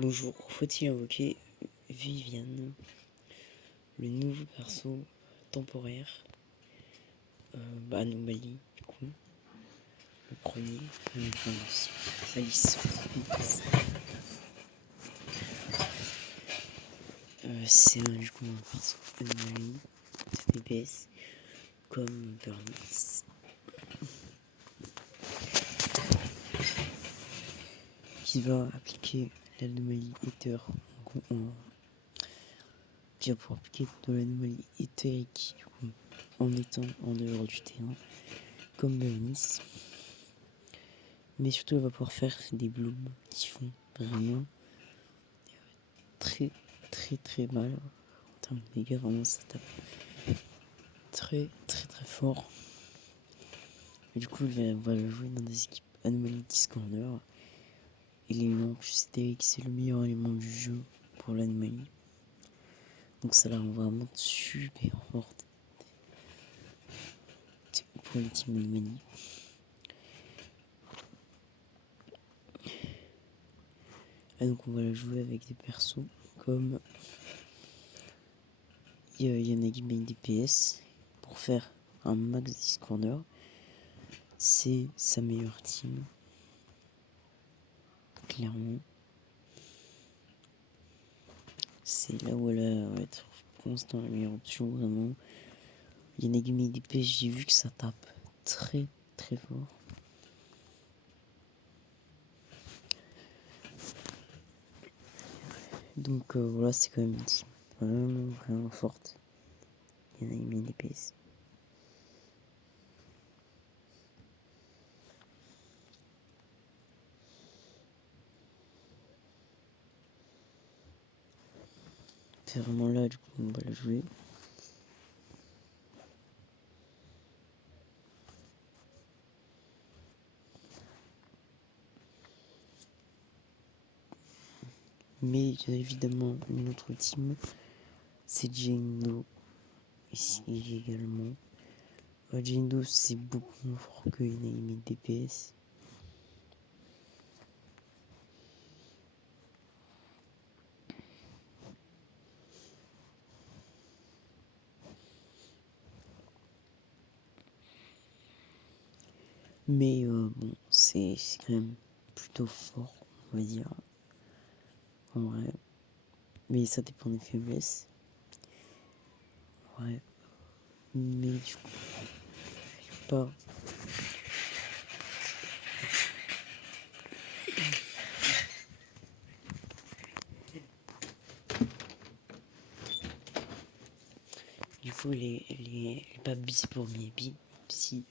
Bonjour, faut-il invoquer Viviane, le nouveau perso temporaire Anomalie, du coup, le premier, Alice. C'est du coup un perso Anomalie de BPS comme Burns qui va appliquer l'anomalie Ether qui va pouvoir appliquer de l'anomalie éthérique du coup, en étant en dehors du terrain comme Burns. Mais surtout elle va pouvoir faire des blooms qui font vraiment très mal en termes de dégâts. Vraiment ça tape très fort. Et du coup on va le jouer dans des équipes Anomaly Discorder. Et l'élément plus éthérique c'est le meilleur élément du jeu pour l'anomalie. Donc ça la rend vraiment super forte pour les teams Anomaly. Et donc on va la jouer avec des persos comme Yanagi Main DPS pour faire un max Discorder. C'est sa meilleure team, clairement. C'est là où elle va être constant, la meilleure option, vraiment. Yanagi Main DPS, j'ai vu que ça tape très fort. Donc voilà, c'est quand même une team vraiment forte. Yanagi Main DPS. C'est vraiment là, du coup, on va la jouer. Mais il y a évidemment une autre team, c'est Jane ici également. Jane c'est beaucoup moins fort que Yanagi Main DPS. Mais bon, c'est quand même plutôt fort, on va dire. En vrai. Mais ça dépend des faiblesses. Ouais. Mais du coup, je sais pas. Du coup, les pas bis pour Miyabi, si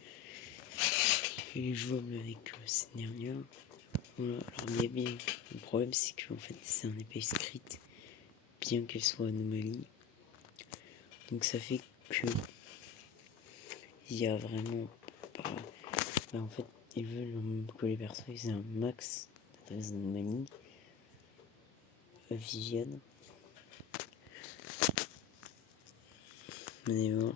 elle est jouable avec cette dernière. Voilà, alors Miyabi, le problème c'est qu'en fait c'est un épée crit, bien qu'elle soit anomalie. Donc ça fait que il y a vraiment pas. En fait, ils veulent que les persos aient un max d'adresse d'anomalie. Viviane. Mais bon.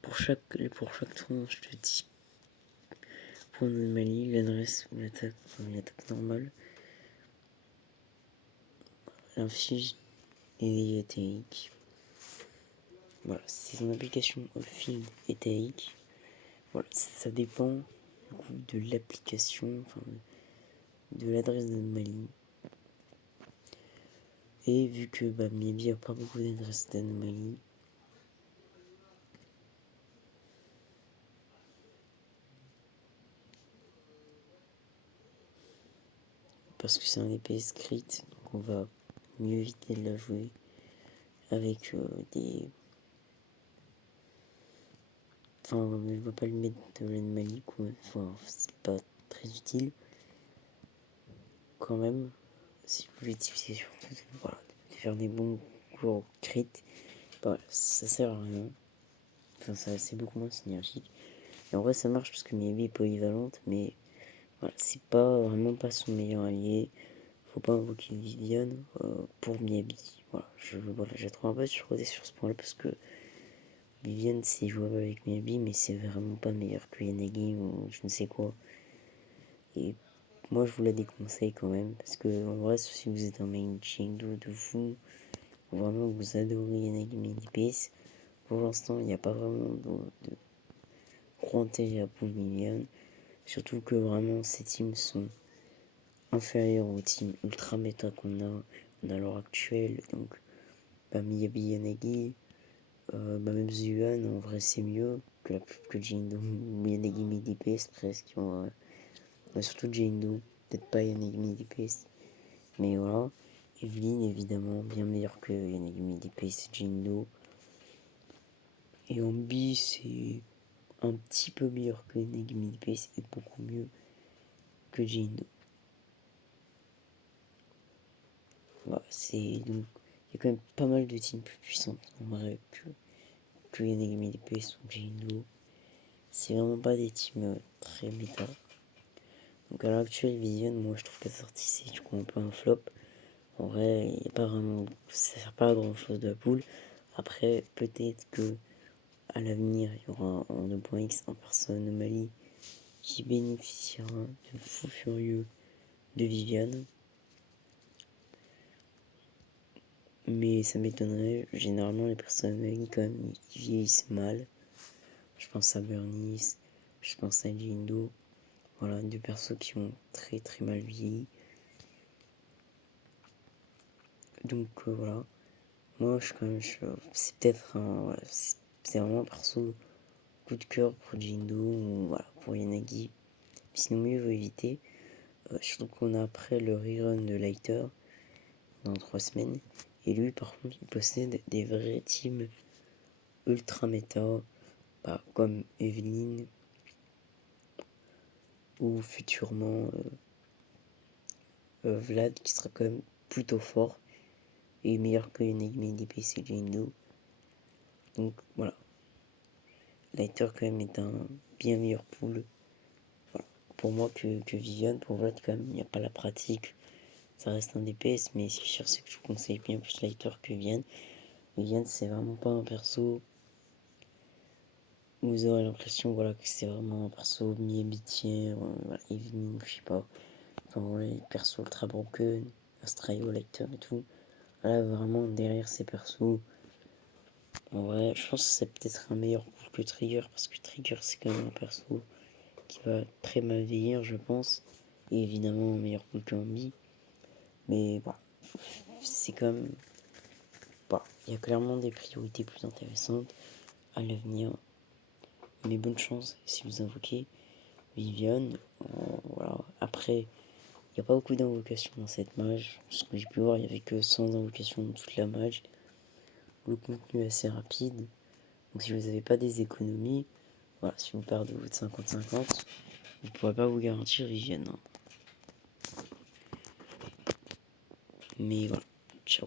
Pour chaque tour, je te dis pour une anomalie, l'adresse ou l'attaque normale, l'inflige et éthérique. Voilà, c'est son application au field éthérique. Voilà, ça dépend du coup, de l'application, enfin de l'adresse d'anomalie. Et vu que Miyabi a pas beaucoup d'adresses d'anomalie, parce que c'est un épée crit, donc on va mieux éviter de la jouer avec des. Enfin, je ne vais pas lui mettre de l'anomalie, quoi. Enfin, c'est pas très utile. Quand même, si l'objectif c'est surtout voilà, de faire des bons gros crit, voilà, ça sert à rien. Enfin, ça c'est beaucoup moins synergique. Et en vrai, ça marche parce que Miyabi est polyvalente, mais voilà, c'est pas vraiment pas son meilleur allié. Faut pas invoquer Viviane pour Miyabi. Voilà, j'ai trouvé un peu surcoté sur ce point-là parce que Viviane c'est jouable avec Miyabi, mais c'est vraiment pas meilleur que Yanagi ou je ne sais quoi. Et moi je vous la déconseille quand même, parce que en vrai, si vous êtes un main Jingdo de fou, vraiment vous adorez Yanagi main DPS, pour l'instant il n'y a pas vraiment de gros intérêt à pull Viviane. Surtout que vraiment ces teams sont inférieurs aux teams ultra méta qu'on a à l'heure actuelle. Donc Miyabi Yanagi, même Zuan en vrai c'est mieux que Jindo. Yanagi met DPS presque. Surtout Jindo, peut-être pas Yanagi met DPS. Mais voilà. Evelyn évidemment bien meilleur que Yanagi met DPS et Jindo. Et en B c'est un petit peu meilleur que Yanagi met DPS et beaucoup mieux que Jindo. Voilà, c'est donc il y a quand même pas mal de teams plus puissantes en vrai que Yanagi DPS ou Jindo. C'est vraiment pas des teams très méta. Donc à l'heure actuelle, Viviane, moi je trouve que sortie c'est du coup un peu un flop. En vrai, il y a pas vraiment, ça sert pas à grand chose de la poule. Après, peut-être que à l'avenir, il y aura en 2.x un perso anomalie qui bénéficiera de fou furieux de Viviane. Mais ça m'étonnerait. Généralement, les personnes anomalies, quand même, ils vieillissent mal. Je pense à Burnice, je pense à Jindo. Voilà, deux persos qui ont très très mal vieilli. Donc voilà. Moi, c'est peut-être un. Voilà, c'est vraiment un perso coup de cœur pour Jindo ou voilà, pour Yanagi. Sinon, mieux vaut éviter. Surtout qu'on a après le rerun de Lighter dans 3 semaines. Et lui, par contre, il possède des vrais teams ultra méta, comme Evelyn ou futurement Vlad qui sera quand même plutôt fort et meilleur que Enigme DPC et Jindo. Donc voilà. Lighter quand même est un bien meilleur pool. Voilà. Pour moi que Viviane, pour Vlad quand même, il n'y a pas la pratique. Ça reste un DPS, mais c'est sûr c'est que je vous conseille bien plus Lighter que Viviane. Viviane c'est vraiment pas un perso. Vous aurez l'impression voilà, que c'est vraiment un perso mi-habitier, voilà, Evening, je sais pas. Enfin voilà, les persos ultra broken, Astrayo, Lighter et tout. Là vraiment derrière ces persos. En vrai, je pense que c'est peut-être un meilleur pool que Trigger, parce que Trigger c'est quand même un perso qui va très mal vieillir, je pense. Et évidemment un meilleur pool que Ambi. Mais voilà, c'est quand même. Voilà, il y a clairement des priorités plus intéressantes à l'avenir. Mais bonne chance si vous invoquez Viviane. Voilà. Après, il n'y a pas beaucoup d'invocations dans cette mage. Ce que j'ai pu voir, il n'y avait que 100 invocations dans toute la mage. Le contenu est assez rapide. Donc si vous n'avez pas des économies, voilà, si vous perdez votre 50-50, vous ne pourrez pas vous garantir Viviane. Hein. Mais voilà, ciao.